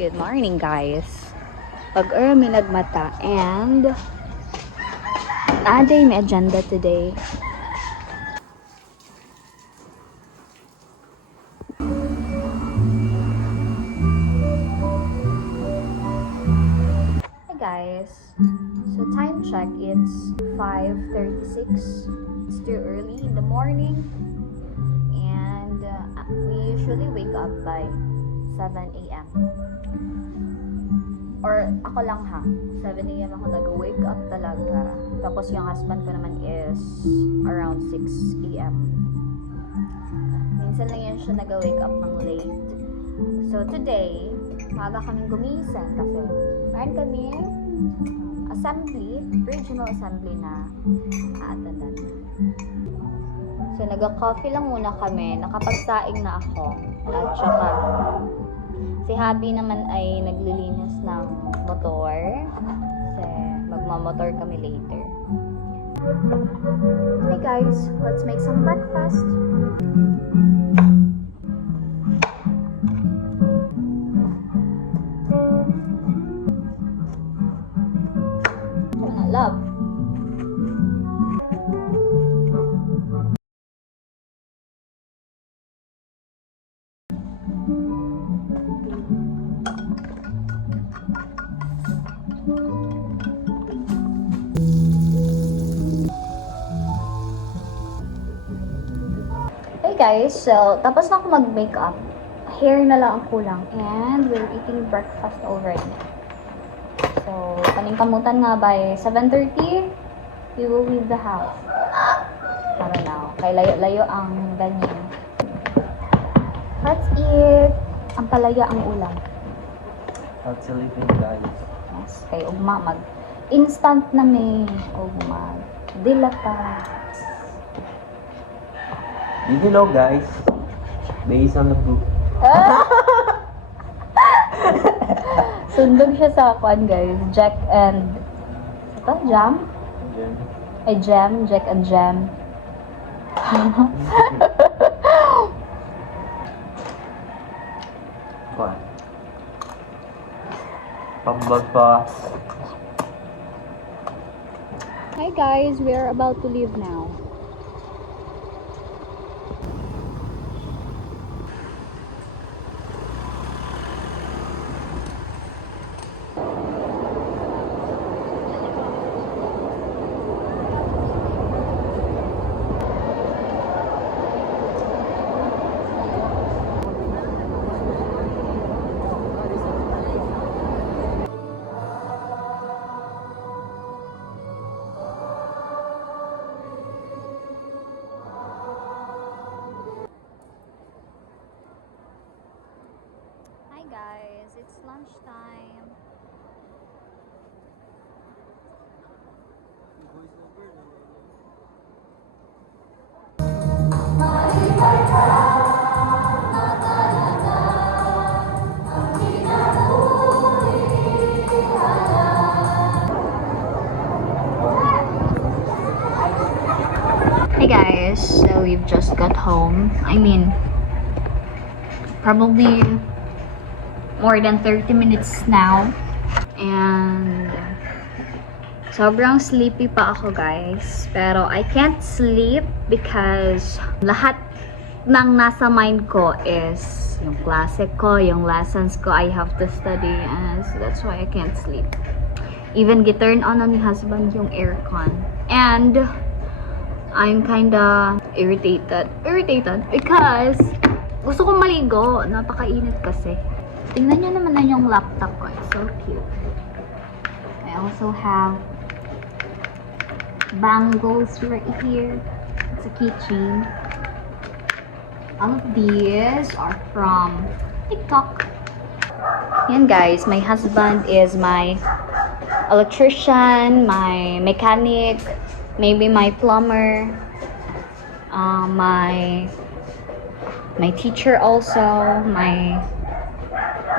Good morning, guys. Pag-ura mi nagmata and aday may agenda today. Hey guys. So time check, it's 5:36. It's too early in the morning and we usually wake up by 7 a.m. Or ako lang ha, 7 a.m. ako nag-wake up talaga. Tapos yung husband ko naman is around 6 a.m. Minsan lang yan siya nag-wake up ng late. So today, maaga kaming gumising kasi meron kami assembly, regional assembly na a-attendan. So nag-coffee lang muna kami, nakapagsaing na ako. At saka si Habi naman ay naglilinis ng motor. Kasi magmamotor kami later. Hey guys, let's make some breakfast. Love. Hey guys, so tapos na ako mag-makeup. Hair na lang ang kulang and we're eating breakfast already. So, paningkamutan nga by 7:30, we will leave the house. Para now, kay layo-layo ang ganyan. Let's eat. Ang palaya ang ulam. Hot silipin guys. Yes, kay ugma mag instant na may ugma. Dilata. Did you know guys, based on the book, Sundog siya sa kwan guys. Jack and ito, Jam? Ay, Jam. Jack and Jam. Kuan. Pambag pa. Hi guys, we are about to leave now. Hi guys, it's lunchtime. Hey guys, so we've just got home. I mean, probably more than 30 minutes now. And sobrang sleepy pa ako guys. Pero I can't sleep because lahat ng nasa mind ko is yung klase ko, yung lessons ko, I have to study. And so that's why I can't sleep. Even giturn on ni husband yung aircon. And I'm kinda irritated because gusto kong maligo. Napakainit kasi. Tingnan nyo naman na yung laptop ko. It's so cute. I also have bangles right here. It's a keychain. All of these are from TikTok. Yan guys, my husband is my electrician, my mechanic, maybe my plumber, my teacher also, my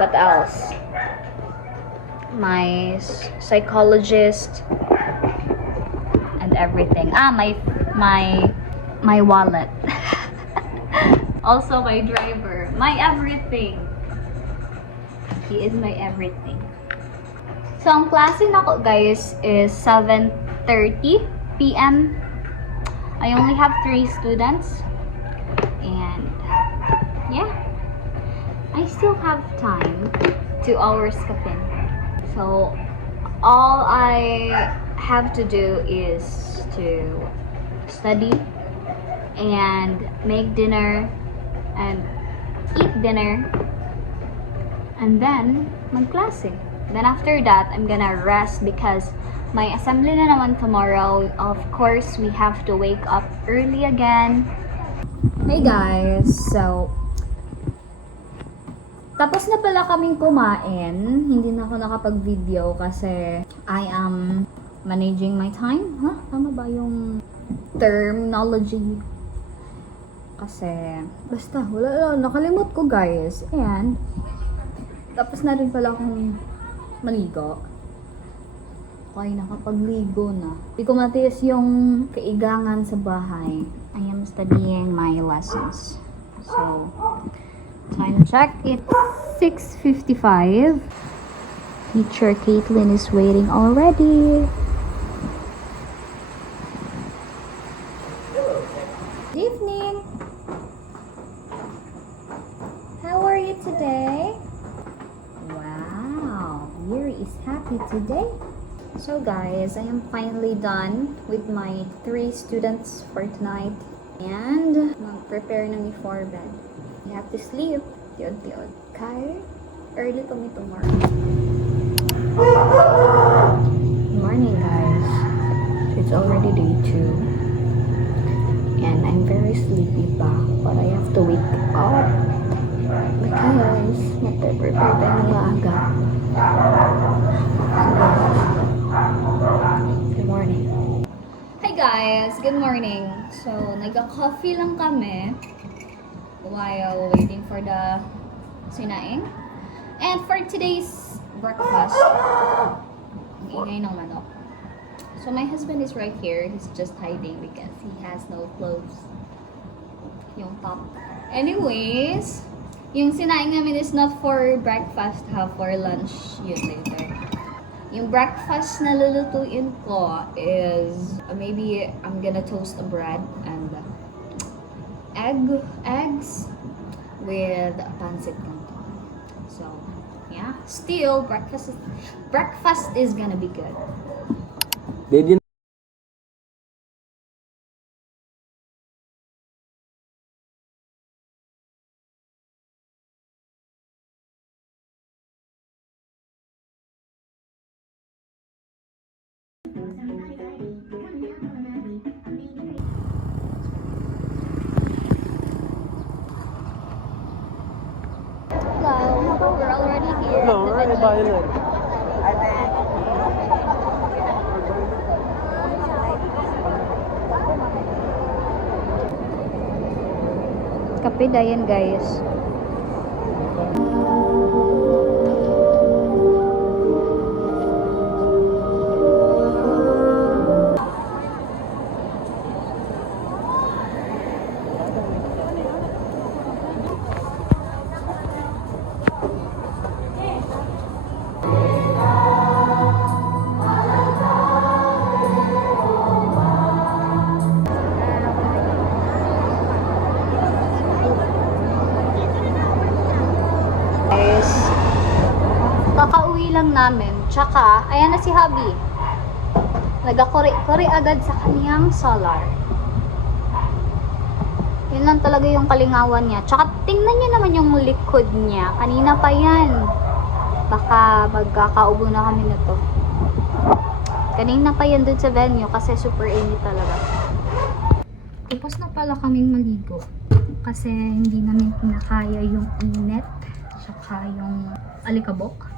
what else? My psychologist and everything. My wallet. Also my driver. My everything. He is my everything. So, ang klase na ko, guys, is 7:30 p.m. I only have 3 students. And, yeah. I still have time. 2 hours ka pin. So, all I have to do is to study and make dinner and eat dinner and then magklase. Then after that, I'm gonna rest because my assembly na naman tomorrow. Of course, we have to wake up early again. Hey guys, so tapos na pala kaming kumain. Hindi na ako nakapag-video kasi I am managing my time. Huh? Tama ba yung terminology? Kasi basta, wala, nakalimot ko guys. And tapos na rin pala akong maligo. Okay, nakapagligo na. Hindi ko matiis yung kaigangan sa bahay. I am studying my lessons. So, time check. It's 6:55. Teacher Caitlin is waiting already. Good evening. How are you today? Wow, Yuri is happy today. So guys, I am finally done with my 3 students for tonight. And mag-prepare na me for bed. You have to sleep. Tiod-tiod. Okay? Early to me tomorrow. Good morning guys. It's already day 2. And I'm very sleepy pa. But I have to wake up. Because mag-prepare tayo ng maaga. Good morning. Hi guys, good morning. So, nagka-coffee lang kami while waiting for the sinaing. And for today's breakfast, ang ingay ng manok. So, my husband is right here. He's just hiding because he has no clothes. Yung top. Anyways, yung sinaing namin is not for breakfast ha, for lunch yun later. Yung breakfast na lulutuin ko is maybe I'm gonna toast a bread and eggs with pancit canton. So, yeah. Still, breakfast is gonna be good. Baby, Hello, we're already here. no, at the bayo venue. na. Kape dayan guys. Guys, kakauwi lang namin. Tsaka, ayan na si Habi. Nagakuri-kuri agad sa kaniyang solar. Yun lang talaga yung kalingawan niya. Tsaka, tingnan niyo naman yung likod niya. Kanina pa yan. Baka magkakaubo na kami na to. Kanina pa yan dun sa venue kasi super init talaga. Tapos na pala kaming maligo. Kasi hindi namin kinakaya yung init. Tsaka yung alikabok.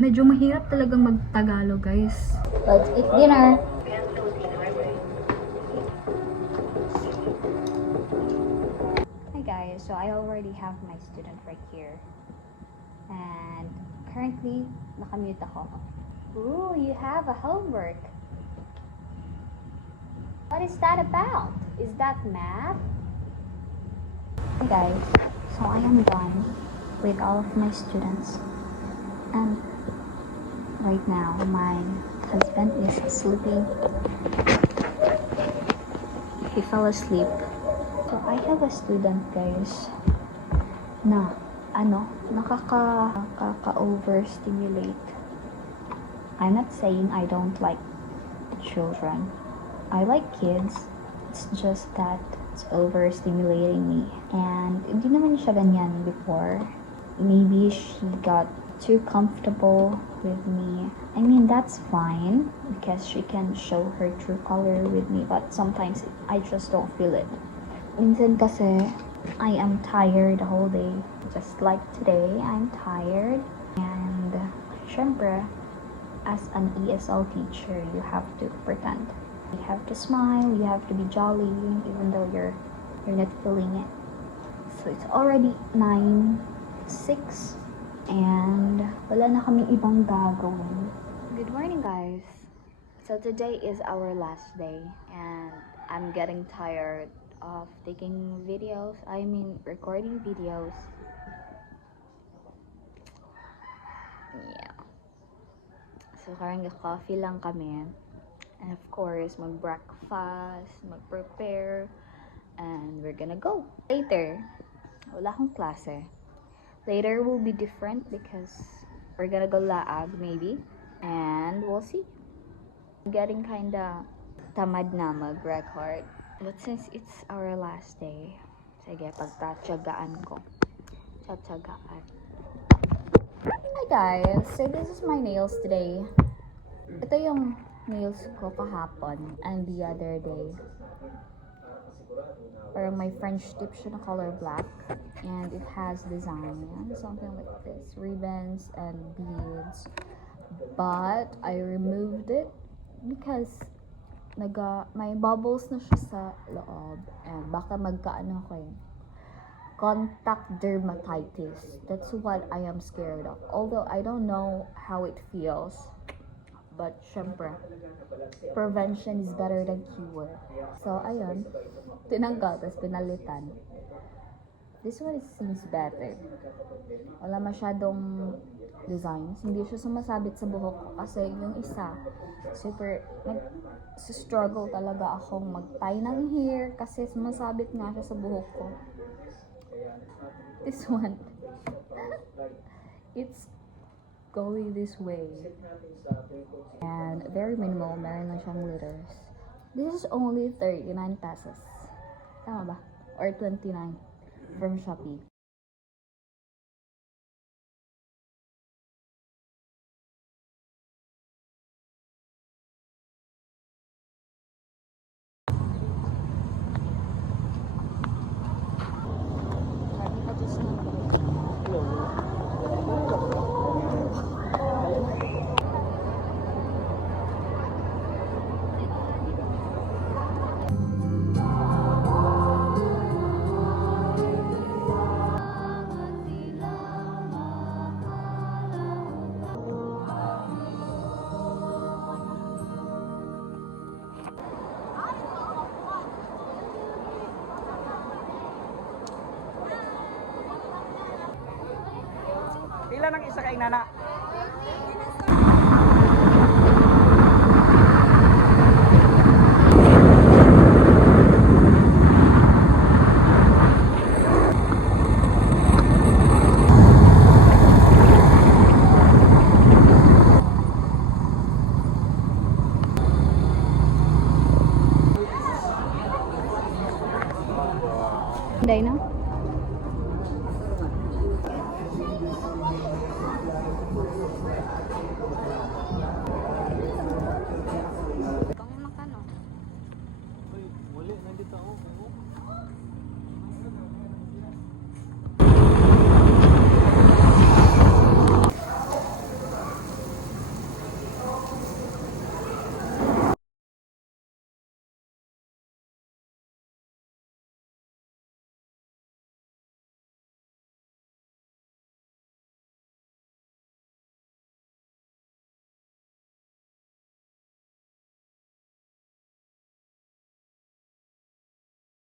Medyo mahirap talagang mag-Tagalog, guys. Let's eat dinner. Hi guys, so I already have my student right here. And currently, nakamute ako. Ooh, you have a homework. What is that about? Is that math? Hi guys, so I am done with all of my students. And right now, my husband is sleeping. He fell asleep. So I have a student, guys, na nakaka-overstimulate. I'm not saying I don't like children. I like kids. It's just that it's overstimulating me. And hindi naman siya ganyan before. Maybe she got too comfortable with me. I mean, that's fine because she can show her true color with me, but sometimes I just don't feel it. Minsan kasi I am tired the whole day. Just like today, I'm tired. And syempre, as an ESL teacher, you have to pretend. You have to smile, you have to be jolly, even though you're not feeling it. So it's already 9:06 and wala na kaming ibang gagawin. Good morning, guys. So today is our last day and I'm getting tired of taking videos. I mean, recording videos. Yeah. So karang coffee lang kami. And of course, mag-breakfast, mag-prepare, and we're gonna go. Later, wala akong klase. Later will be different because we're gonna go laag maybe. And we'll see. I'm getting kinda tamad na mag-record. But since it's our last day, sige, pagtatsagaan ko. Tsatsagaan. Hi guys! So this is my nails today. Ito yung nails ko kahapon and the other day. Parang my French tip siya na color black. And it has design. Something like this. Ribbons and beads. But I removed it because may bubbles na siya sa loob. And baka magkaano ko yun. Contact dermatitis. That's what I am scared of. Although I don't know how it feels. But syempre, prevention is better than cure. So ayun, tinanggal, tapos pinalitan. This one seems better. Wala masyadong designs. Hindi siya sumasabit sa buhok ko kasi yung isa, super, struggle talaga akong mag-tie ng hair kasi sumasabit nga siya sa buhok ko. This one, it's going this way. And very minimal, meron lang siyang glitters. This is only 39 pesos. Tama ba? Or 29 from Shopee. Pila ng isa kay nana? Hindi na?